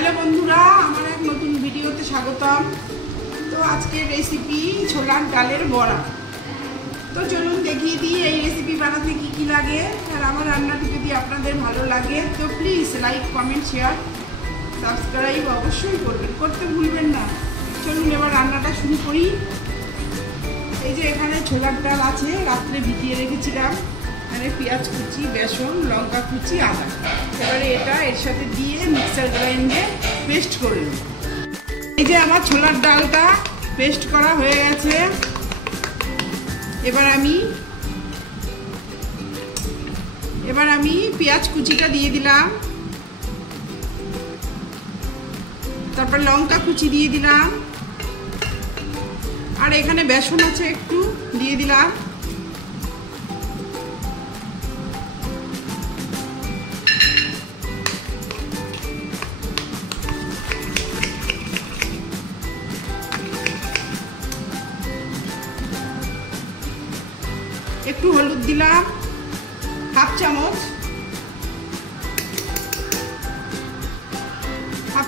Hello বন্ধুরা, আমার এক নতুন ভিডিওতে স্বাগতম। তো আজকের রেসিপি ছোলার ডালের বড়া। তো চলুন দেখিয়ে দিই এই রেসিপি বানাতে কি কি লাগে। আর আমার রান্নাটি যদি আপনাদের ভালো লাগে তো please like, comment, share, subscribe অবশ্যই করতে ভুলবেন না। চলুন এবার রান্নাটা শুরু করি। এই যে এখানে ছোলার ডাল আছে, রাত্রে ভিজিয়ে রেখেছিলাম। এখানে পেঁয়াজ কুচি, বেসন, লঙ্কা কুচি, আদা। এবারে এটা এর সাথে দিয়ে মিক্সার গ্রাইন্ডে পেস্ট করে নেব। এই যে আমার ছোলার ডালটা পেস্ট করা হয়ে গেছে। এবার আমি পেঁয়াজ কুচিটা দিয়ে দিলাম, তারপর লঙ্কা কুচি দিয়ে দিলাম, আর এখানে বেসন আছে একটু দিয়ে দিলাম। একটু হলুদ দিলাম, হাফ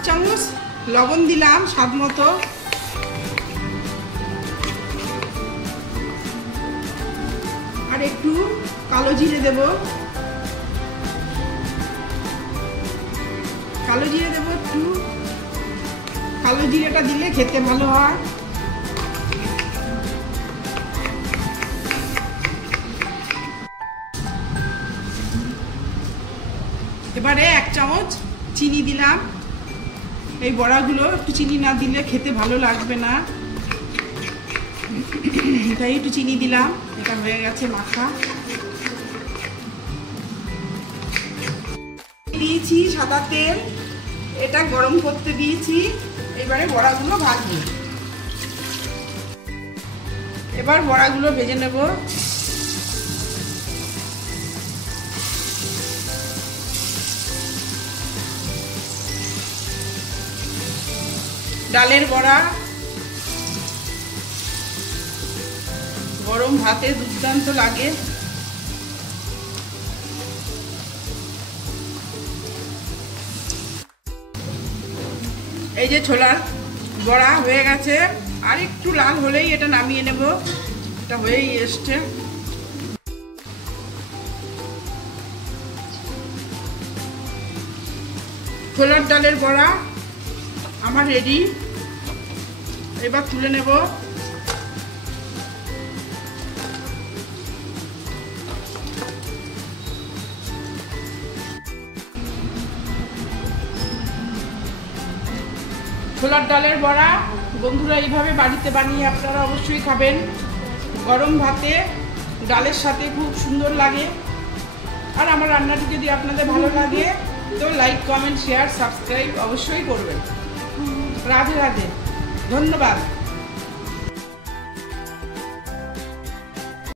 চামচ লবণ দিলাম স্বাদ মতো, আর একটু কালো জিরে দেব। একটু কালো জিরেটা দিলে খেতে ভালো হয়। এবারে 1 চামচ চিনি দিলাম। এই বড়াগুলো একটু চিনি না দিলে খেতে ভালো লাগবে না, তাই একটু চিনি দিলাম। এটা হয়ে গেছে মাখা। দিয়েছি সাদা তেল, এটা গরম করতে দিয়েছি। এবারে বড়াগুলো ভাজবো। এবার বড়াগুলো ভেজে নেব। ডালের বড়া গরম ভাতে দুর্দান্ত লাগে। এই যে ছোলার বড়া হয়ে গেছে, আর একটু লাল হলেই এটা নামিয়ে নেব। এটা হয়েই এসছে। ছোলার ডালের বড়া আমার রেডি। এবার তুলে নেব। ছোলার ডালের বড়া বন্ধুরা এইভাবে বাড়িতে বানিয়ে আপনারা অবশ্যই খাবেন। গরম ভাতে ডালের সাথে খুব সুন্দর লাগে। আর আমার রান্নাটি যদি আপনাদের ভালো লাগে তো লাইক, কমেন্ট, শেয়ার, সাবস্ক্রাইব অবশ্যই করবেন। রাধে রাধে, ধন্যবাদ।